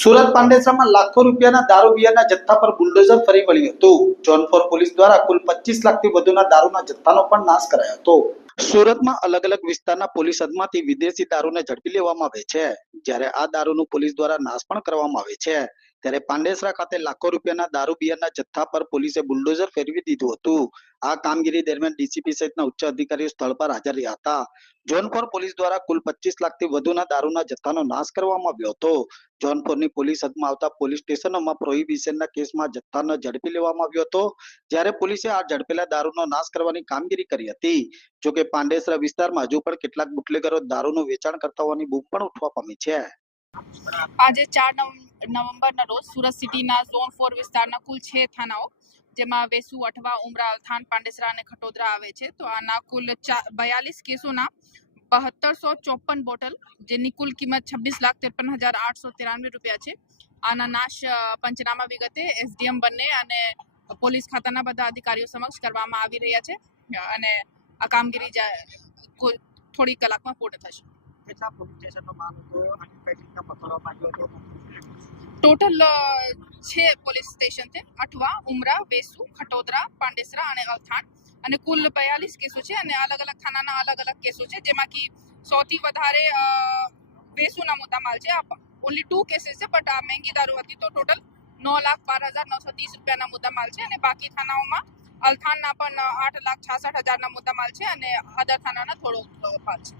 સુરત પાંડેસરામાં લાખો રૂપિયાના દારૂ બિયારના જથ્થા પર બુલડોઝર ફરી વળ્યું હતું. જોનફોર પોલીસ દ્વારા કુલ પચીસ લાખથી વધુના દારૂના જથ્થાનો પણ નાશ કરાયો હતો. સુરતમાં અલગ અલગ વિસ્તારના પોલીસ હદમાંથી વિદેશી દારૂને ઝડપી લેવામાં આવે છે. જ્યારે આ દારૂનું પોલીસ દ્વારા નાશ પણ કરવામાં આવે છે. ત્યારે પાંડેસરા ખાતે લાખો રૂપિયાના દારૂ બિયારના જથ્થા પર પોલીસે બુલડોઝર ફેરવી દીધું હતું. આ કામગીરી દરમિયાન ડીસીપી સહિતના ઉચ્ચ અધિકારીઓ સ્થળ પર હાજર રહ્યા હતા. જોનપોર પોલીસ દ્વારા કુલ પચીસ લાખથી વધુના દારૂના જથ્થાનો નાશ કરવામાં આવ્યો હતો. જોનપોરની પોલીસ હદમાં આવતા પોલીસ સ્ટેશનોમાં પ્રોહિબિશનના કેસમાં જથ્થાનો ઝડપી લેવામાં આવ્યો હતો. જ્યારે પોલીસે આ ઝડપેલા દારૂનો નાશ કરવાની કામગીરી કરી હતી. જોકે પાંડેસરા વિસ્તારમાં હજુ પણ કેટલાક બુટલેગરો દારૂનું વેચાણ કરતા હોવાની બૂમ પણ ઉઠવા પામી છે. આજે ચાર નવ- નવેમ્બરના રોજ સુરત સિટીના ઝોન ફોર વિસ્તારના કુલ છ થાનાઓ, જેમાં વેસુ, અઠવા, ઉમરા, અલથાન, પાંડેસરા અને ખટોદરા આવે છે. તો આના કુલ બયાલીસ કેસોના બહત્તરસો ચોપન બોટલ જેની કુલ કિંમત છવ્વીસ લાખ ત્રેપન હજાર આઠસો ત્રાણવે રૂપિયા છે. આના નાશ પંચનામા વિગતે એસડીએમ બંને અને પોલીસ ખાતાના બધા અધિકારીઓ સમક્ષ કરવામાં આવી રહ્યા છે. અને આ કામગીરી થોડીક થોડી કલાકમાં પૂર્ણ થશે. ટોટલ છે પોલીસ સ્ટેશન છે અઠવા ઉમરા વેસુ ખટોદરા પાંડેસરા અને અલથાણ અને કુલ બયાલીસ કેસો છે અને અલગ અલગ થાનાના અલગ અલગ કેસો છે જેમાંથી સૌથી વધારે બેસુના મુદ્દા મુદ્દામાલ છે. ઓનલી ટુ કેસીસ છે બટ આ મહેંગી દારૂ હતી તો ટોટલ નવ લાખ બાર હજાર નવસો ત્રીસ રૂપિયાના મુદ્દામાલ છે અને બાકી થાનાઓમાં અલથાણના પણ આઠ લાખ છાસઠ હજારના મુદ્દામાલ છે અને અદર થાનાના થોડો માલ છે.